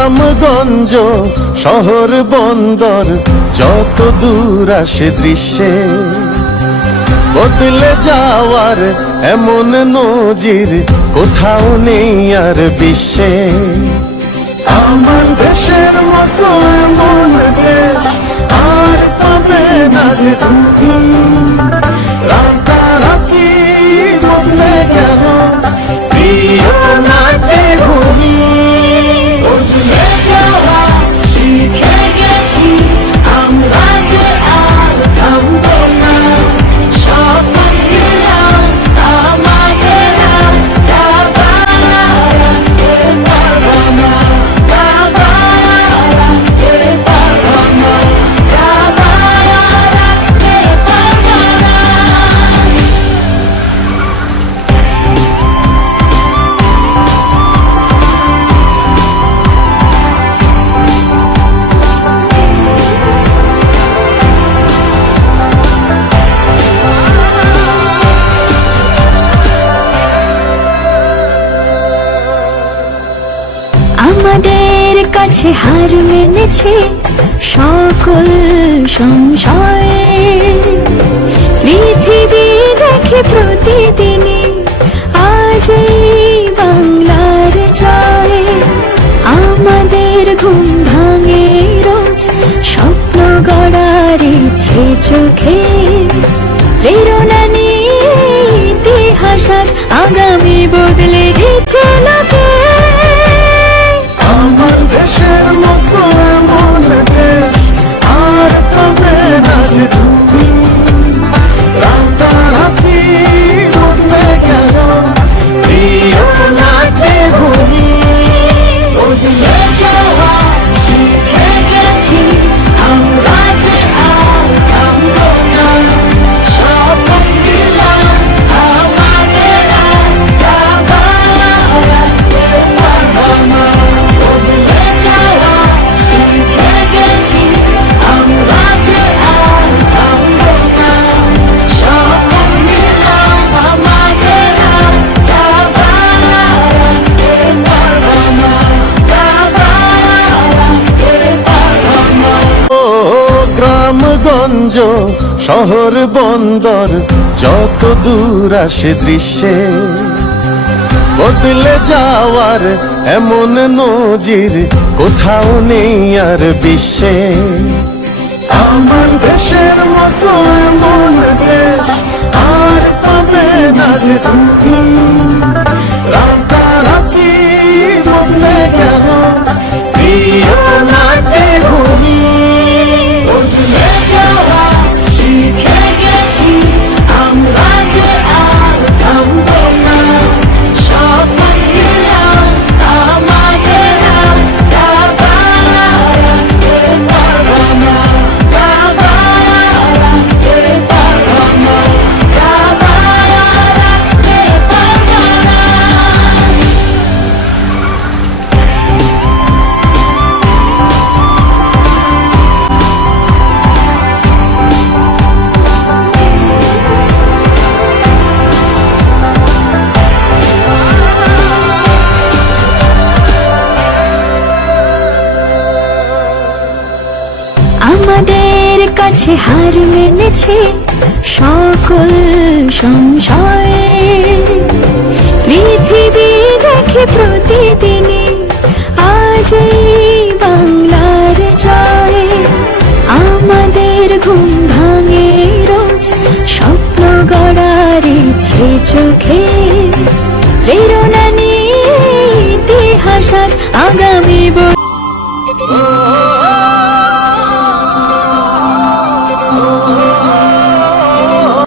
গ্রামগঞ্জ শহর বন্দর, যত দূর আসে দৃশ্যে। বদলে যাওয়ার এমন নজির কোথাও নেই আর বিশ্বে। আমার দেশের মতো কাছে হার মেনেছে সকল সংশয়ে। পৃথিবী দেখে প্রতিদিনই আজ বাংলার জয়ে। আমাদের ঘুম ভাঙে রোজ, স্বপ্ন গড়ার ইচ্ছে চোখে। প্রেরণা নিয়ে ইতিহাস আজ আগামী বদলে দিচ্ছে লোকে গ্রামগঞ্জ শহর বন্দর, যত দূর আসে দৃশ্যে। বদলে যাওয়ার এমন নজির কোথাও নেই আর বিশ্বে। আমার দেশের মতো এমন দেশ আর পাবে না যে তুমি। আমাদের কাছে হার মেনেছে সকল সংশয়ে। পৃথিবী দেখে প্রতিদিনই আজ বাংলার জয়ে আমাদের ঘুম ভাঙে রোজ, স্বপ্ন গড়ার ইচ্ছে চোখে। প্রেরণা নিয়ে ইতিহাস আজ আগামী বই